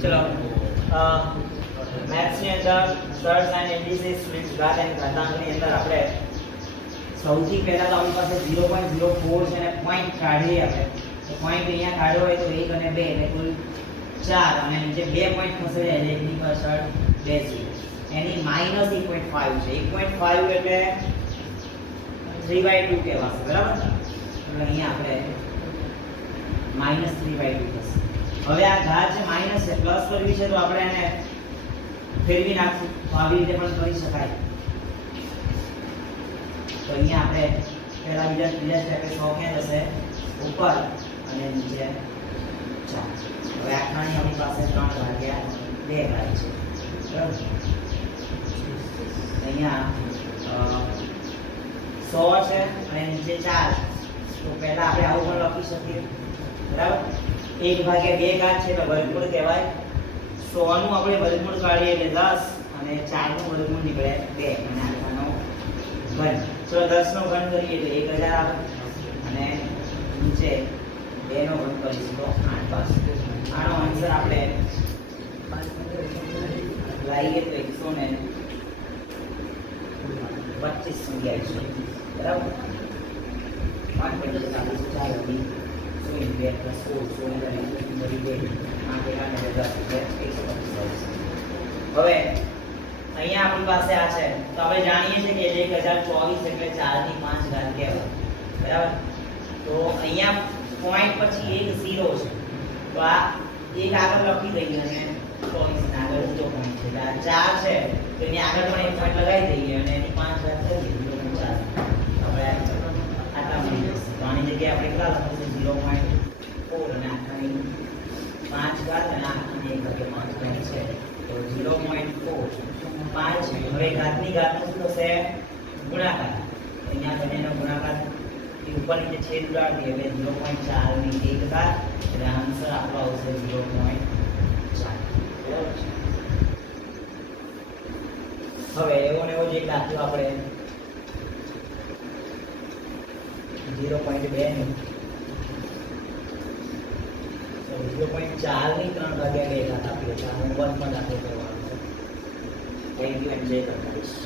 ચલો મેથ્સ ની અંદર સર્ચ એન્ડ ઇન્ડિસીસ મીન્સ ઘાત અને ઘાતાંકની અંદર આપણે સૌથી પહેલા તો આપણી પાસે 0.04 છે અને પોઈન્ટ કાઢીએ આપણે તો પોઈન્ટ અહીંયા કાઢ્યો હોય તો 1 અને 2 એટલે કુલ 4 અને નીચે 2 પોઈન્ટ ખસેડ્યા એટલે એકની પાછળ 2 0 એની માઈનસ 1.5 છે 1.5 એટલે 3/2 કહેવાશે બરાબર એટલે અહીંયા આપણે માઈનસ 3/2 થશે હવે આ ઘાત છે માઈનસ છે પ્લસ કરવી છે તો આપણે એને ફેરવી નાખશું તો આવી રીતે પણ કરી શકાય તો અહીંયા આપણે પહેલા બીજા સ્ટેપે 100 ક્યાં જશે ઉપર અને નીચે 4 હવે આખાની આપણી પાસે 3/2 ઘાત છે બરાબર અહીંયા 100 છે અને નીચે 4 તો પહેલા આપણે આવું પણ લખી શકીએ બરાબર 1/2 ઘાત છે એટલે વર્ગમૂળ કહેવાય 100 નું આપણે વર્ગમૂળ કાઢીએ એટલે 10 અને 4 નું વર્ગમૂળ નીકળે 2 અને આખાનો ઘન તો 10 નો ઘન કરીએ તો 1000 આવે અને નીચે 2 નો ઘન કરીશું તો 8 પાસે આનો આન્સર આપણે લાવીએ તો 125 સંખ્યા છે બરાબર 5.40 2 plus 4 હવે અહીંયા આપણી પાસે આ છે તો આપણે જાણીએ છીએ કે 1024 એટલે 4 ની 5 ઘાત કહેવાય બરાબર તો અહીંયા પોઈન્ટ પછી એક 0 છે તો આ એક આગળ લખી દઈએ અને 24 આગળ બીજો પોઈન્ટ છે આ 4 છે તો એની આગળ પણ એક પોઈન્ટ લગાવી દઈએ અને એની 5 ઘાત કરી દઈએ 4 આપણે આટલા મળી જશે તો આની જગ્યાએ આપણે કેટલા લખીશું 0.4 અને આખાની 5 ઘાત અને આખાની 1/5 પોઈન્ટ છે તો 0.4 5 છે હવે ઘાતની ઘાતનો શું થશે ગુણાકાર અહીંયા બંનેનો ગુણાકાર ઉપર નીચે છેદ ઉડાડી દઈએ એટલે 0.4 ની 1 ઘાત એટલે આન્સર આપણો આવશે 0.4 હવે એવો ને એવો જ એક દાખલો આપણે 0.2 ની 0.4 ની 3/2 ઘાત આપીએ તો આનો 1 પણ દાખલો કરવાનો છે થેન્ક યુ એન્ડ જય ગણેશ